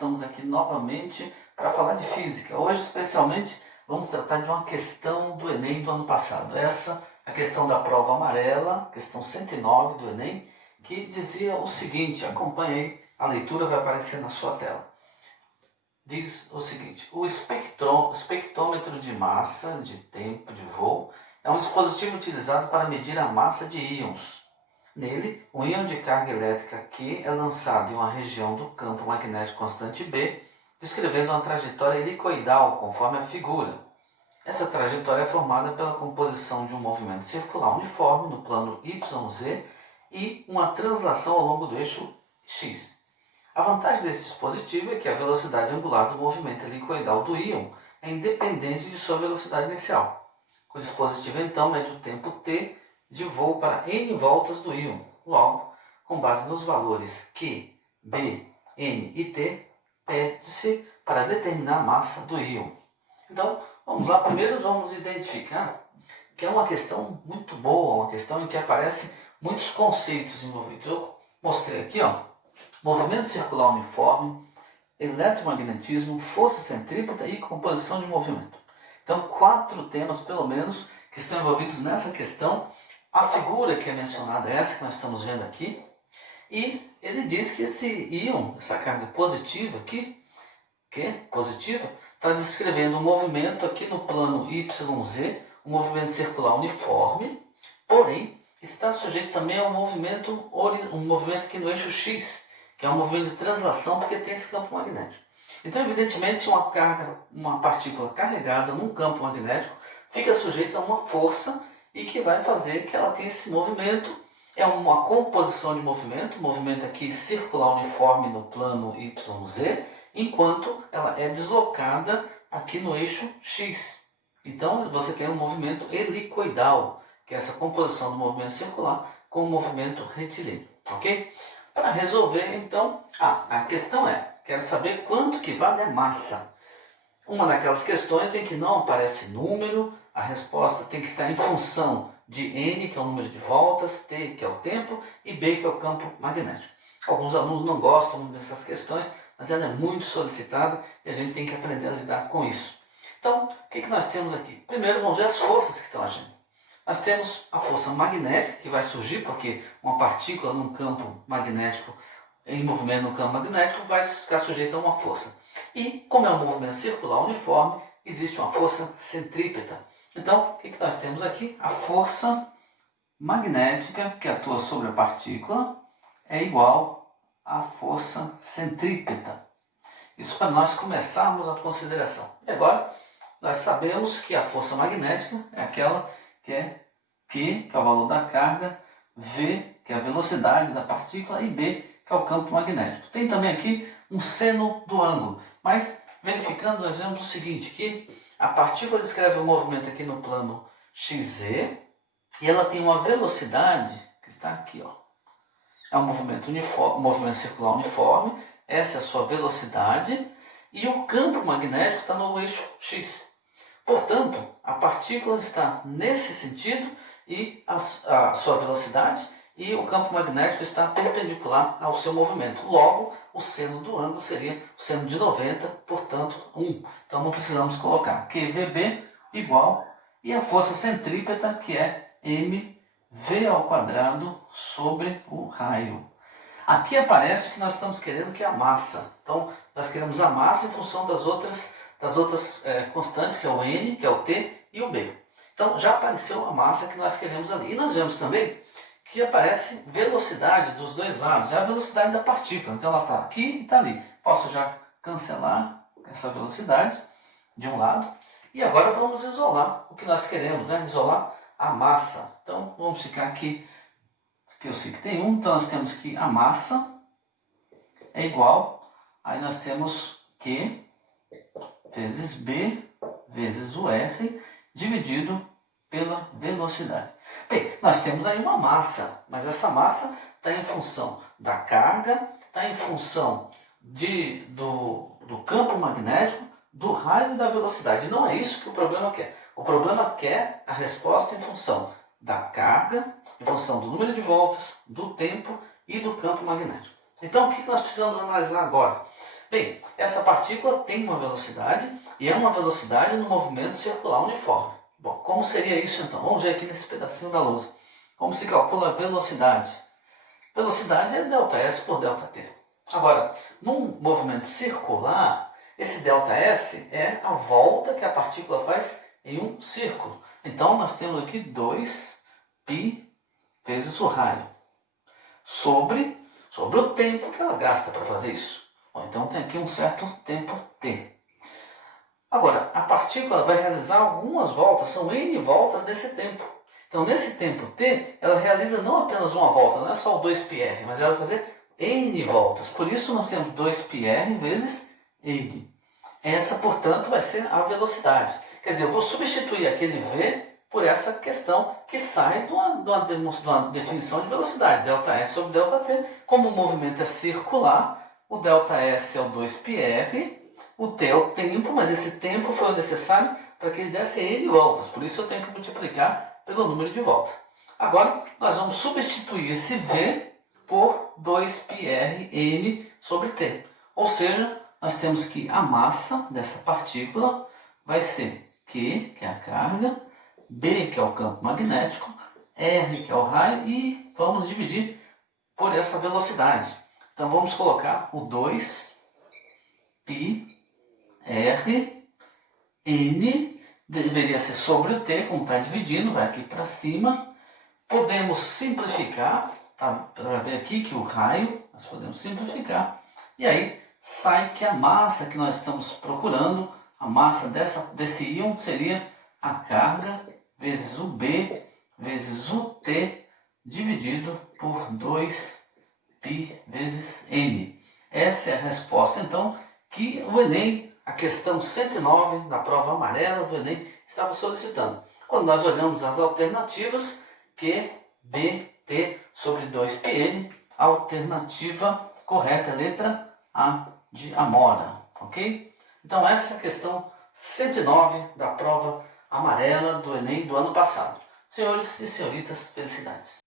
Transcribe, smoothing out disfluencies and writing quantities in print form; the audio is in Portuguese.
estamos aqui novamente para falar de física. Hoje, especialmente, vamos tratar de uma questão do Enem do ano passado. Essa é a questão da prova amarela, questão 109 do Enem, que dizia o seguinte, acompanhe aí, a leitura vai aparecer na sua tela. Diz o seguinte, o espectrômetro de massa, de tempo de voo, é um dispositivo utilizado para medir a massa de íons. Nele, um íon de carga elétrica Q é lançado em uma região do campo magnético constante B, descrevendo uma trajetória helicoidal, conforme a figura. Essa trajetória é formada pela composição de um movimento circular uniforme no plano YZ e uma translação ao longo do eixo X. A vantagem desse dispositivo é que a velocidade angular do movimento helicoidal do íon é independente de sua velocidade inicial. O dispositivo então mede o tempo t de voo para n voltas do íon. Logo, com base nos valores Q, B, N e T, pede-se para determinar a massa do íon. Então, vamos lá. Primeiro vamos identificar que é uma questão muito boa, uma questão em que aparecem muitos conceitos envolvidos. Eu mostrei aqui, movimento circular uniforme, eletromagnetismo, força centrípeta e composição de movimento. Então, 4 temas, pelo menos, que estão envolvidos nessa questão. A figura que é mencionada é essa que nós estamos vendo aqui. E ele diz que esse íon, essa carga positiva aqui, que é positiva, está descrevendo um movimento aqui no plano YZ, um movimento circular uniforme, porém, está sujeito também a um movimento aqui no eixo X, que é um movimento de translação, porque tem esse campo magnético. Então, evidentemente, uma partícula carregada num campo magnético fica sujeita a uma força e que vai fazer que ela tenha esse movimento. É uma composição de movimento aqui circular uniforme no plano YZ, enquanto ela é deslocada aqui no eixo X. Então, você tem um movimento helicoidal, que é essa composição do movimento circular com o movimento retilíneo, ok? Para resolver, então, a questão é, quero saber quanto que vale a massa. Uma daquelas questões em que não aparece número, a resposta tem que estar em função de N, que é o número de voltas, T, que é o tempo, e B, que é o campo magnético. Alguns alunos não gostam muito dessas questões, mas ela é muito solicitada e a gente tem que aprender a lidar com isso. Então, o que nós temos aqui? Primeiro, vamos ver as forças que estão agindo. Nós temos a força magnética, que vai surgir porque uma partícula num campo magnético, em movimento no campo magnético, vai ficar sujeita a uma força. E, como é um movimento circular uniforme, existe uma força centrípeta. Então, o que nós temos aqui? A força magnética que atua sobre a partícula é igual à força centrípeta. Isso para nós começarmos a consideração. E agora, nós sabemos que a força magnética é aquela que é Q, que é o valor da carga, V, que é a velocidade da partícula, e B, que é o campo magnético. Tem também aqui um seno do ângulo, mas verificando, nós vemos o seguinte, que a partícula descreve o movimento aqui no plano XZ, e ela tem uma velocidade, que está aqui, é um movimento circular uniforme, essa é a sua velocidade, e o campo magnético está no eixo X. Portanto, a partícula está nesse sentido e a sua velocidade e o campo magnético está perpendicular ao seu movimento. Logo, o seno do ângulo seria o seno de 90, portanto, 1. Então, não precisamos colocar QVB igual, e a força centrípeta, que é mv ao quadrado sobre o raio. Aqui aparece o que nós estamos querendo, que é a massa. Então, nós queremos a massa em função das outras constantes, que é o N, que é o T e o B. Então, já apareceu a massa que nós queremos ali. E nós vemos também que aparece velocidade dos dois lados. É a velocidade da partícula. Então, ela está aqui e está ali. Posso já cancelar essa velocidade de um lado. E agora vamos isolar o que nós queremos, né? Isolar a massa. Então, vamos ficar aqui, que eu sei que tem 1. Então, nós temos que a massa é igual. Aí nós temos Q vezes B vezes o R dividido pela velocidade. Bem, nós temos aí uma massa, mas essa massa está em função da carga, está em função do campo magnético, do raio e da velocidade. Não é isso que o problema quer. O problema quer a resposta em função da carga, em função do número de voltas, do tempo e do campo magnético. Então, o que nós precisamos analisar agora? Bem, essa partícula tem uma velocidade e é uma velocidade no movimento circular uniforme. Bom, como seria isso então? Vamos ver aqui nesse pedacinho da lousa. Como se calcula a velocidade? Velocidade é ΔS por ΔT. Agora, num movimento circular, esse ΔS é a volta que a partícula faz em um círculo. Então, nós temos aqui 2π vezes o raio sobre o tempo que ela gasta para fazer isso. Bom, então, tem aqui um certo tempo t. Agora, a partícula vai realizar algumas voltas, são n voltas desse tempo. Então, nesse tempo t, ela realiza não apenas uma volta, não é só o 2πr, mas ela vai fazer n voltas. Por isso, nós temos 2πr vezes n. Essa, portanto, vai ser a velocidade. Quer dizer, eu vou substituir aquele v por essa questão que sai de uma definição de velocidade, ΔS sobre ΔT. Como o movimento é circular, o ΔS é o 2πr, o t é o tempo, mas esse tempo foi necessário para que ele desse n voltas. Por isso eu tenho que multiplicar pelo número de voltas. Agora, nós vamos substituir esse v por 2πrn sobre t. Ou seja, nós temos que a massa dessa partícula vai ser Q, que é a carga, B, que é o campo magnético, R, que é o raio, e vamos dividir por essa velocidade. Então vamos colocar o 2πr n, deveria ser sobre o t, como está dividindo, vai aqui para cima. Podemos simplificar, tá? Para ver aqui que o raio, nós podemos simplificar, e aí sai que a massa que nós estamos procurando, a massa desse íon seria a carga vezes o B vezes o T dividido por 2π vezes N. Essa é a resposta, então, que o Enem, a questão 109 da prova amarela do Enem, estava solicitando. Quando nós olhamos as alternativas, Q, B, T sobre 2πn, a alternativa correta é a letra A de Amora, ok? Então essa é a questão 109 da prova amarela do Enem do ano passado. Senhores e senhoritas, felicidades!